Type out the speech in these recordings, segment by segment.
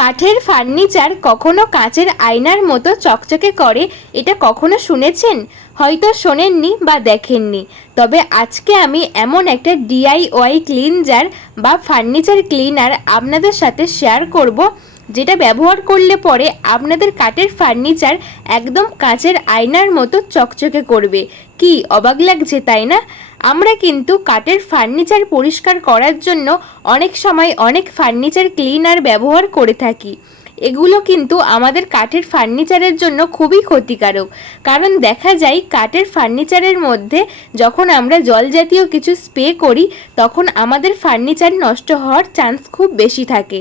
কাঠের ফার্নিচার কখনো কাঁচের আয়নার মতো চকচকে করে, এটা কখনো শুনেছেন? হয়তো শোনেননি বা দেখেননি। তবে আজকে আমি এমন একটা ডিআইওয়াই ক্লিনজার বা ফার্নিচার ক্লিনার আপনাদের সাথে শেয়ার করব। যেটা ব্যবহার করলে পরে আপনাদের কাঠের ফার্নিচার একদম কাঁচের আয়নার মতো চকচকে করবে। কি অবাক লাগছে, তাই না? আমরা কিন্তু কাঠের ফার্নিচার পরিষ্কার করার জন্য অনেক সময় অনেক ফার্নিচার ক্লিনার ব্যবহার করে থাকি। এগুলো কিন্তু আমাদের কাঠের ফার্নিচারের জন্য খুবই ক্ষতিকারক। কারণ দেখা যায় কাঠের ফার্নিচারের মধ্যে যখন আমরা জল জাতীয় কিছু স্প্রে করি, তখন আমাদের ফার্নিচার নষ্ট হওয়ার চান্স খুব বেশি থাকে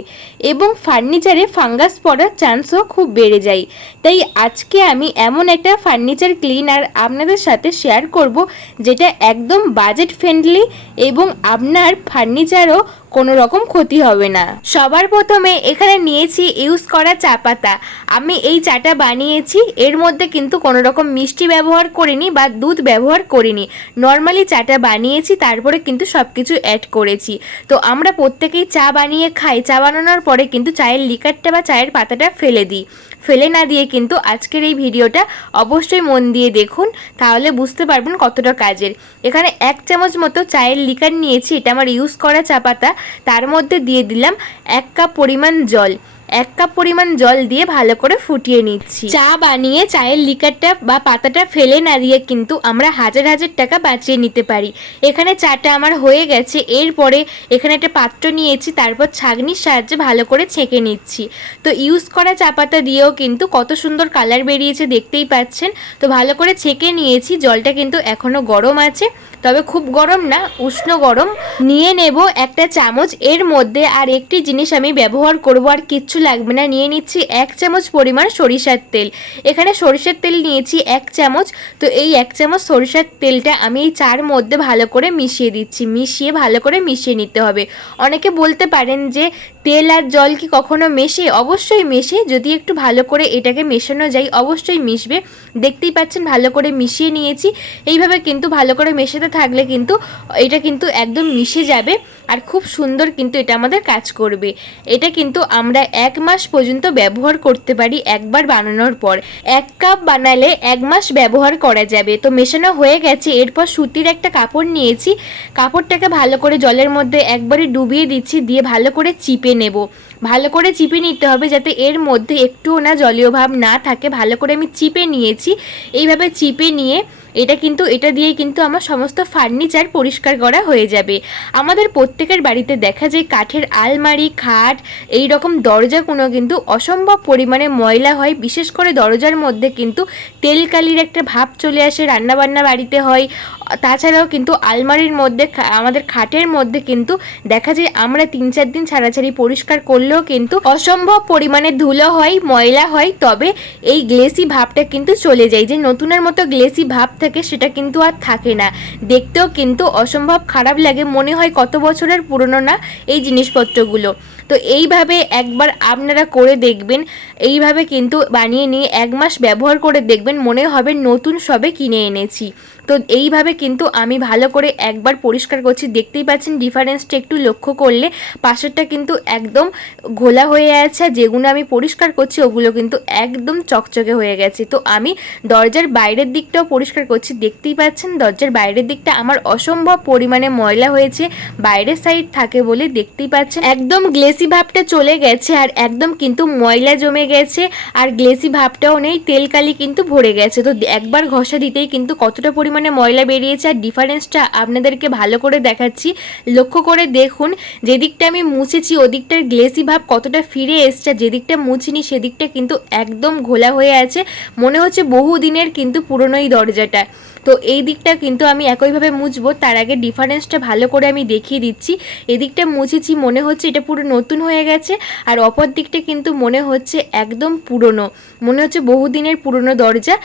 এবং ফার্নিচারে ফাঙ্গাস পড়ার চান্সও খুব বেড়ে যায়। তাই আজকে আমি এমন একটা ফার্নিচার ক্লিনার আপনাদের সাথে শেয়ার করব, যেটা একদম বাজেট ফ্রেন্ডলি এবং আপনার ফার্নিচারও কোনো রকম ক্ষতি হবে না। সবার প্রথমে এখানে নিয়েছি ইউজ করা চা পাতা। আমি এই চাটা বানিয়েছি, এর মধ্যে কিন্তু কোনো রকম মিষ্টি ব্যবহার করিনি বা দুধ ব্যবহার করিনি। নর্মালি চাটা বানিয়েছি, তারপরে কিন্তু সব কিছু অ্যাড করেছি। তো আমরা প্রত্যেকেই চা বানিয়ে খাই। চা বানানোর পরে কিন্তু চায়ের লিকারটা বা চায়ের পাতাটা ফেলে দিই। ফেলে না দিয়ে কিন্তু আজকের এই ভিডিওটা অবশ্যই মন দিয়ে দেখুন, তাহলে বুঝতে পারবেন কতটা কাজের। এখানে এক চামচ মতো চায়ের লিকার নিয়েছি, এটা আমার ইউজ করা চা পাতা। তার মধ্যে দিয়ে দিলাম এক কাপ পরিমাণ জল। এক কাপ পরিমাণ জল দিয়ে ভালো করে ফুটিয়ে নিচ্ছি। চা বানিয়ে চায়ের লিকারটা বা পাতাটা ফেলে না দিয়ে কিন্তু আমরা হাজার হাজার টাকা বাঁচিয়ে নিতে পারি। এখানে চাটা আমার হয়ে গেছে, এরপরে এখানে একটা পাত্র নিয়েছি, তারপর ছাগনির সাহায্যে ভালো করে ছেঁকে নিচ্ছি। তো ইউজ করা চা পাতা দিয়েও কিন্তু কত সুন্দর কালার বেরিয়েছে দেখতেই পাচ্ছেন। তো ভালো করে ছেঁকে নিয়েছি, জলটা কিন্তু এখনও গরম আছে। তবে খুব গরম না, উষ্ণ গরম। নিয়ে নেব একটা চামচ, এর মধ্যে আর একটি জিনিস আমি ব্যবহার করব আর কিচ্ছু লাগবে না। নিয়ে নিচ্ছি এক চামচ পরিমাণ সরিষার তেল। এখানে সরিষার তেল নিয়েছি এক চামচ। তো এই এক চামচ সরিষার তেলটা আমি এই চার মধ্যে ভালো করে মিশিয়ে দিচ্ছি। মিশিয়ে ভালো করে মিশিয়ে নিতে হবে। অনেকে বলতে পারেন যে তেল আর জল কি কখনো মেশে? অবশ্যই মেশে। যদি একটু ভালো করে এটাকে মেশানো যায়, অবশ্যই মিশবে। দেখতেই পাচ্ছেন, ভালো করে মিশিয়ে নিয়েছি। এইভাবে কিন্তু ভালো করে মেশাতে থাকলে কিন্তু এটা কিন্তু একদম মিশে যাবে আর খুব সুন্দর কিন্তু এটা আমাদের কাজ করবে। এটা কিন্তু আমরা এক মাস পর্যন্ত ব্যবহার করতে পারি একবার বানানোর পর। এক কাপ বানালে এক মাস ব্যবহার করা যাবে। তো মেশানো হয়ে গেছে। এরপর সুতির একটা কাপড় নিয়েছি। কাপড়টাকে ভালো করে জলের মধ্যে একবারই ডুবিয়ে দিচ্ছি, দিয়ে ভালো করে চিপে নেব। ভালো করে চিপে নিতে হবে যাতে এর মধ্যে একটুও না জলীয় ভাব না থাকে। ভালো করে আমি চিপে নিয়েছি। এইভাবে চিপে নিয়ে এটা কিন্তু, এটা দিয়েই কিন্তু আমার সমস্ত ফার্নিচার পরিষ্কার করা হয়ে যাবে। আমাদের প্রত্যেকের বাড়িতে দেখা যায় কাঠের আলমারি, খাট, এই রকম দরজা কোনো কিন্তু অসম্ভব পরিমাণে ময়লা হয়। বিশেষ করে দরজার মধ্যে কিন্তু তেলকালির একটা ভাব চলে আসে, রান্নাবান্না বাড়িতে হয়। তাছাড়াও কিন্তু আলমারির মধ্যে আমাদের খাটের মধ্যে কিন্তু দেখা যায় আমরা তিন চার দিন ছাড়াছাড়ি পরিষ্কার করলেও কিন্তু অসম্ভব পরিমাণে ধুলো হয়, ময়লা হয়, তবে এই গ্লেসি ভাবটা কিন্তু চলে যায়। যে নতুনের মতো গ্লেসি ভাব থাকে সেটা কিন্তু আর থাকে না। দেখতেও কিন্তু অসম্ভব খারাপ লাগে, মনে হয় কত বছরের পুরনো না এই জিনিসপত্রগুলো। তো এইভাবে একবার আপনারা করে দেখবেন, এইভাবে কিন্তু বানিয়ে নিয়ে এক মাস ব্যবহার করে দেখবেন, মনে হবে নতুন সবে কিনে এনেছি। তো এইভাবে কিন্তু আমি ভালো করে একবার পরিষ্কার করছি। দেখতেই পাচ্ছেন ডিফারেন্সটা একটু লক্ষ্য করলে পাশেরটা কিন্তু একদম ঘোলা হয়ে আছে যেগুলো আমি পরিষ্কার করছি ওগুলো কিন্তু একদম চকচকে হয়ে গেছে। তো আমি দরজার বাইরের দিকটাও পরিষ্কার করছি। দেখতেই পাচ্ছেন দরজার বাইরের দিকটা আমার অসম্ভব পরিমাণে ময়লা হয়েছে। বাইরের সাইড থাকে বলে দেখতেই পাচ্ছেন। একদম গ্লেসি ভাবটা চলে গেছে আর একদম কিন্তু ময়লা জমে গেছে আর গ্লেসি ভাবটাও নেই, তেলকালি কিন্তু ভরে গেছে। তো একবার ঘষা দিতেই কিন্তু কতটা পরিমাণে ময়লা বেরিয়েছে আর ডিফারেন্সটা আপনাদেরকে ভালো করে দেখাচ্ছি। লক্ষ্য করে দেখুন, যেদিকটা আমি মুছেছি ওদিকটার গ্লেসি ভাব কতটা ফিরে এসছে যেদিকটা মুছিনি সেদিকটা কিন্তু একদম ঘোলা হয়ে আছে। মনে হচ্ছে বহু দিনের কিন্তু পুরনো এই দরজাটা। তো এই দিকটা কিন্তু আমি একইভাবে মুছবো। তার আগে ডিফারেন্সটা ভালো করে আমি দেখিয়ে দিচ্ছি। এদিকটা মুছেছি, মনে হচ্ছে এটা পুরো নতুন হয়ে গেছে। আর অপর দিকটা কিন্তু মনে হচ্ছে একদম পুরনো। মনে হচ্ছে বহুদিনের পুরনো দরজা।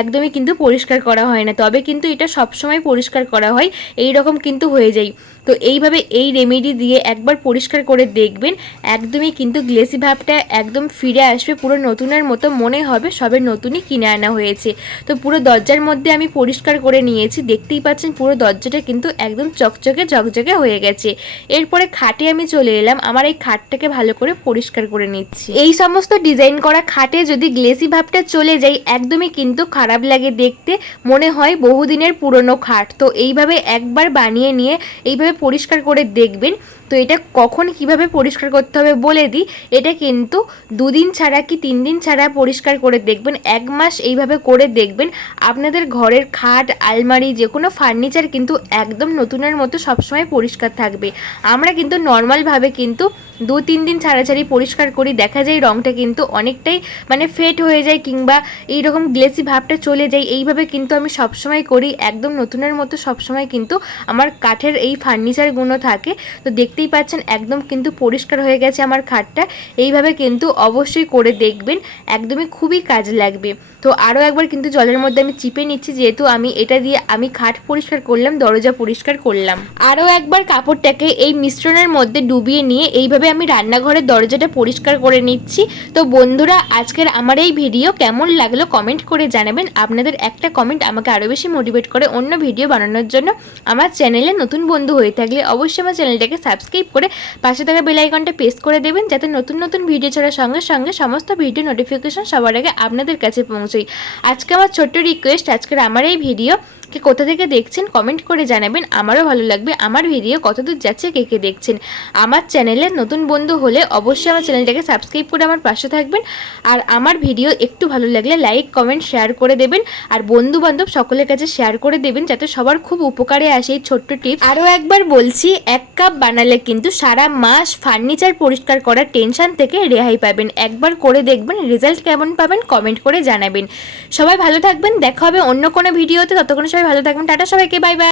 একদমই কিন্তু পরিষ্কার করা হয় না। তবে কিন্তু এটা সবসময় পরিষ্কার করা হয়। এই রকম কিন্তু হয়ে যায়। তো এইভাবে এই রেমেডি দিয়ে একবার পরিষ্কার করে দেখবেন, একদমই কিন্তু গ্লেসি ভাবটা একদম ফিরে আসবে, পুরো নতুনের মতো মনে হবে, সবে নতুনই কিনে আনা হয়েছে। তো পুরো দরজার মধ্যে আমি পরিষ্কার করে নিয়েছি, দেখতেই পাচ্ছেন পুরো দরজাটা কিন্তু একদম চকচকে ঝকঝকে হয়ে গেছে। এরপরে খাটে আমি চলে এলাম, আমার এই খাটটাকে ভালো করে পরিষ্কার করে নিচ্ছি। এই সমস্ত ডিজাইন করা খাটে যদি গ্লেসি ভাবটা চলে যায়, একদমই কিন্তু খারাপ লাগে দেখতে, মনে হয় বহুদিনের পুরনো খাট। তো এইভাবে একবার বানিয়ে নিয়ে, এইভাবে পরিষ্কার করে দেখবেন। তো এটা কখন কীভাবে পরিষ্কার করতে হবে বলে দিই। এটা কিন্তু দুদিন ছাড়া কি তিন দিন ছাড়া পরিষ্কার করে দেখবেন। এক মাস এইভাবে করে দেখবেন। আপনাদের ঘরের খাট, আলমারি, যে কোনো ফার্নিচার কিন্তু একদম নতুনের মতো সবসময় পরিষ্কার থাকবে। আমরা কিন্তু নর্মালভাবে কিন্তু দু, তিন দিন ছাড়াছাড়ি পরিষ্কার করি। দেখা যায় রঙটা কিন্তু অনেকটাই মানে ফেট হয়ে যায় কিংবা এইরকম গ্লেসি ভাবটা চলে যায়। এইভাবে কিন্তু আমি সবসময় করি। একদম নতুনের মতো সবসময় কিন্তু আমার কাঠের এই ফার্নিচারগুলো থাকে। তো দেখতেই পাচ্ছেন, একদম কিন্তু পরিষ্কার হয়ে গেছে আমার খাটটা। এইভাবে কিন্তু অবশ্যই করে দেখবেন, একদমই খুবই কাজ লাগবে। তো আরও একবার কিন্তু জলের মধ্যে আমি চিপে নিচ্ছি, যেহেতু আমি এটা দিয়ে আমি খাট পরিষ্কার করলাম, দরজা পরিষ্কার করলাম। আরও একবার কাপড়টাকে এই মিশ্রণের মধ্যে ডুবিয়ে নিয়ে এইভাবে আমি রান্নাঘরের দরজাটা পরিষ্কার করে নিচ্ছি। তো বন্ধুরা, আজকের আমার এই ভিডিও কেমন লাগল কমেন্ট করে জানাবেন। আপনাদের একটা কমেন্ট আমাকে আরও বেশি মোটিভেট করে অন্য ভিডিও বানানোর জন্য। আমার চ্যানেলে নতুন বন্ধু হয়ে থাকলে অবশ্যই আমার চ্যানেলটাকে সাবস্ক্রাইব করে পাশে থাকা বেল আইকনটা প্রেস করে দেবেন, যাতে নতুন নতুন ভিডিও ছাড়ার সঙ্গে সঙ্গে সমস্ত ভিডিও নোটিফিকেশন সবার আগে আপনাদের কাছে পৌঁছই। আজকে আমার ছোট্ট রিকোয়েস্ট আজকের আমার এই ভিডিও কে কোথা থেকে দেখছেন কমেন্ট করে জানাবেন। আমারও ভালো লাগবে। আমার ভিডিও কতদূর যাচ্ছে, কে কে দেখছেন? আমার চ্যানেলে নতুন বন্ধু হলে অবশ্যই আমার চ্যানেলটাকে সাবস্ক্রাইব করে আমার পাশে থাকবেন। আর আমার ভিডিও একটু ভালো লাগলে লাইক কমেন্ট শেয়ার করে দেবেন। আর বন্ধু বান্ধব সকলের কাছে শেয়ার করে দেবেন, যাতে সবার খুব উপকারে আসে এই ছোট্ট টিপস আরও একবার বলছি, এক কাপ বানালে কিন্তু সারা মাস ফার্নিচার পরিষ্কার করার টেনশন থেকে রেহাই পাবেন। একবার করে দেখবেন রেজাল্ট কেমন পাবেন, কমেন্ট করে জানাবেন। সবাই ভালো থাকবেন, দেখা হবে অন্য কোনো ভিডিওতে। ততক্ষণ সবাই ভালো থাকবেন। টাটা সবাইকে, বাই বাই।